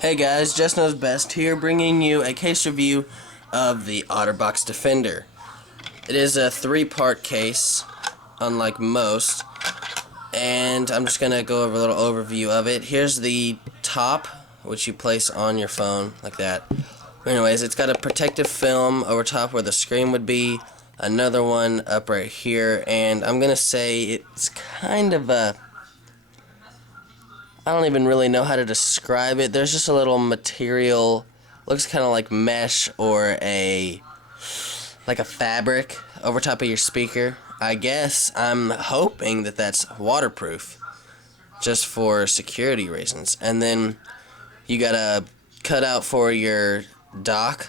Hey guys, Just Knows Best here, bringing you a case review of the Otterbox Defender. It is a 3-part case, unlike most, and I'm just going to go over a little overview of it. Here's the top, which you place on your phone, like that. Anyways, it's got a protective film over top where the screen would be, another one up right here, and I'm going to say it's kind of a... I don't even really know how to describe it. There's just a little material, looks kind of like mesh or like a fabric over top of your speaker. I guess I'm hoping that that's waterproof, just for security reasons. And then you got a cutout for your dock,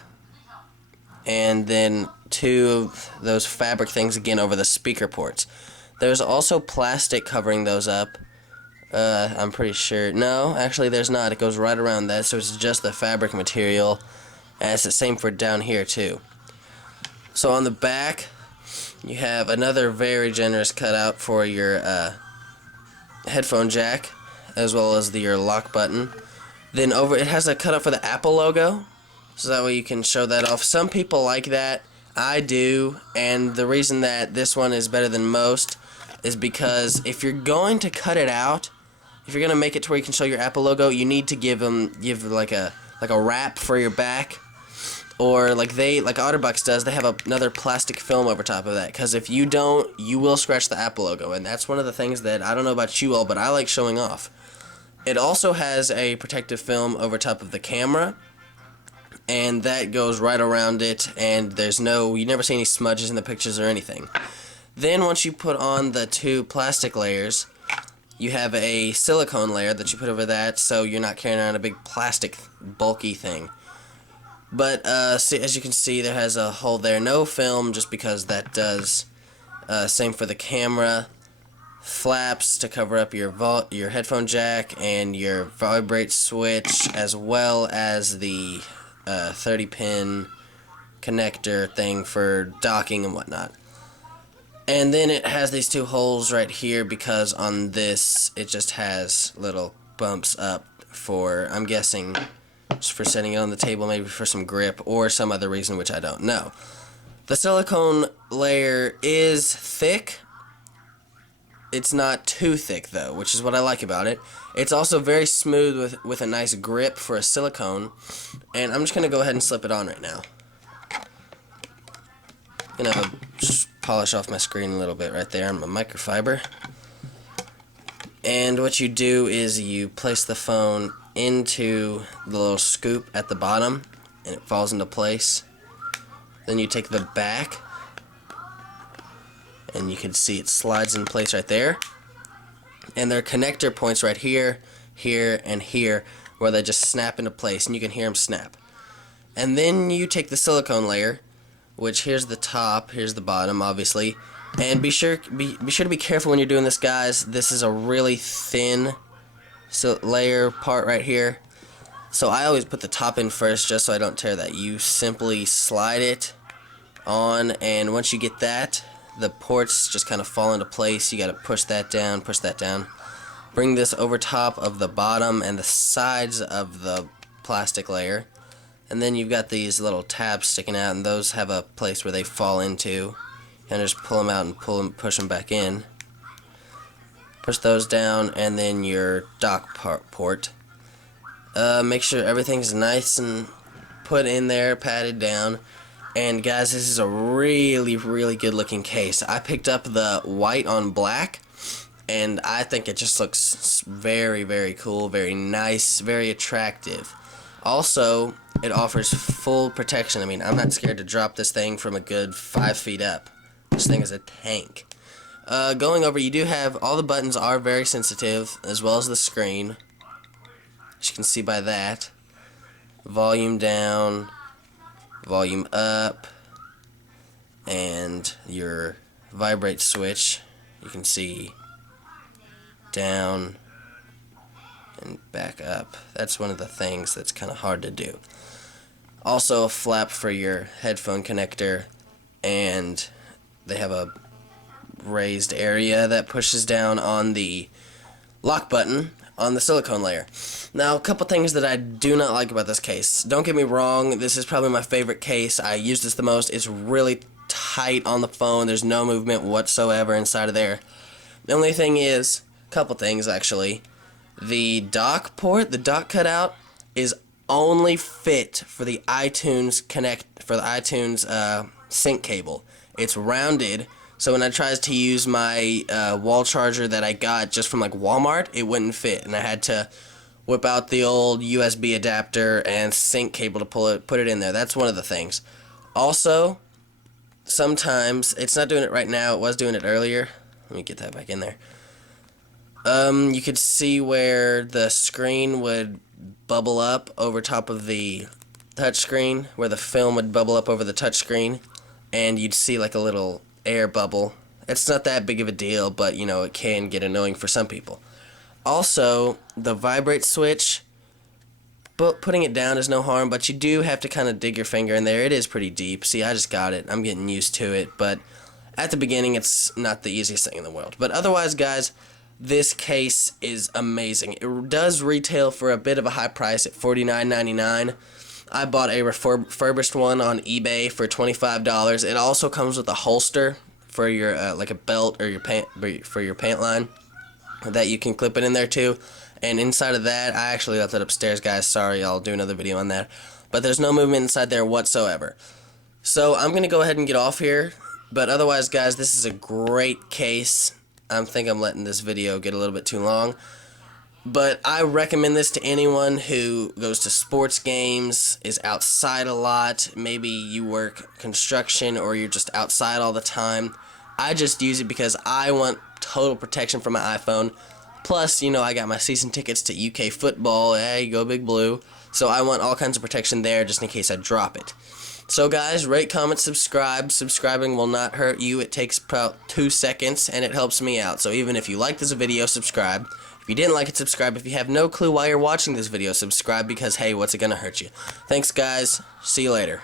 and then two of those fabric things again over the speaker ports. There's also plastic covering those up. I'm pretty sure. No, actually there's not. It goes right around that, so it's just the fabric material. And it's the same for down here too. So on the back, you have another very generous cutout for your headphone jack, as well as your lock button. Then it has a cutout for the Apple logo, so that way you can show that off. Some people like that. I do, and the reason that this one is better than most is because if you're going to cut it out, if you're gonna make it to where you can show your Apple logo, you need to give like a wrap for your back, or like Otterbox does. They have another plastic film over top of that, because if you don't, you will scratch the Apple logo, and that's one of the things that I don't know about you all, but I like showing off. It also has a protective film over top of the camera, and that goes right around it, and you never see any smudges in the pictures or anything. Then once you put on the two plastic layers, you have a silicone layer that you put over that, so you're not carrying around a big plastic bulky thing. But as you can see, there has a hole there. No film, just because that does. Same for the camera. Flaps to cover up your headphone jack and your vibrate switch, as well as the 30-pin connector thing for docking and whatnot. And then it has these two holes right here, because on this it just has little bumps up for, I'm guessing, just for setting it on the table, maybe for some grip or some other reason which I don't know. The silicone layer is thick. It's not too thick though, which is what I like about it. It's also very smooth with a nice grip for a silicone. And I'm just going to go ahead and slip it on right now. I'm going to just polish off my screen a little bit right there on my microfiber. And what you do is you place the phone into the little scoop at the bottom, and it falls into place. Then you take the back, and you can see it slides in place right there. And there are connector points right here, here, and here, where they just snap into place, and you can hear them snap. And then you take the silicone layer, which here's the top, here's the bottom, obviously. And be sure to be careful when you're doing this, guys. This is a really thin layer part right here. So I always put the top in first, just so I don't tear that. You simply slide it on, and once you get that, the ports just kind of fall into place. You got to push that down, push that down. Bring this over top of the bottom and the sides of the plastic layer. And then you've got these little tabs sticking out, and those have a place where they fall into. And just pull them out and push them back in. Push those down, and then your dock port. Make sure everything's nice and put in there, patted down. And guys, this is a really, really good looking case. I picked up the white on black, and I think it just looks very, very cool, very nice, very attractive. Also, it offers full protection. I mean, I'm not scared to drop this thing from a good 5 feet up. This thing is a tank. Going over, you do have, all the buttons are very sensitive, as well as the screen. As you can see by that. Volume down, volume up, and your vibrate switch, you can see down and back up. That's one of the things that's kind of hard to do. Also a flap for your headphone connector, and they have a raised area that pushes down on the lock button on the silicone layer. Now, a couple things that I do not like about this case. Don't get me wrong, this is probably my favorite case. I use this the most. It's really tight on the phone. There's no movement whatsoever inside of there. The only thing is, a couple things actually. The dock port, the dock cutout, is only fit for the iTunes sync cable. It's rounded, so when I tried to use my wall charger that I got just from like Walmart, it wouldn't fit, and I had to whip out the old USB adapter and sync cable to put it in there. That's one of the things. Also, sometimes it's not doing it right now. It was doing it earlier. Let me get that back in there. You could see where the screen would bubble up over top of the touchscreen, where the film would bubble up over the touchscreen, and you'd see like a little air bubble. It's not that big of a deal, but you know, it can get annoying for some people. Also, the vibrate switch, but putting it down is no harm, but you do have to kind of dig your finger in there. It is pretty deep. See, I just got it. I'm getting used to it, but at the beginning, it's not the easiest thing in the world. But otherwise, guys, this case is amazing. It does retail for a bit of a high price at $49.99. I bought a refurbished one on eBay for $25. It also comes with a holster for your like a belt or your pant line that you can clip it in there too. And inside of that, I actually left it upstairs, guys. Sorry, I'll do another video on that. But there's no movement inside there whatsoever. So I'm gonna go ahead and get off here. But otherwise, guys, this is a great case. I think I'm letting this video get a little bit too long. But I recommend this to anyone who goes to sports games, is outside a lot, maybe you work construction or you're just outside all the time. I just use it because I want total protection from my iPhone. Plus, you know, I got my season tickets to UK football. Hey, go Big Blue. So I want all kinds of protection there just in case I drop it. So guys, rate, comment, subscribe. Subscribing will not hurt you. It takes about 2 seconds and it helps me out. So even if you like this video, subscribe. If you didn't like it, subscribe. If you have no clue why you're watching this video, subscribe because, hey, what's it gonna hurt you? Thanks, guys. See you later.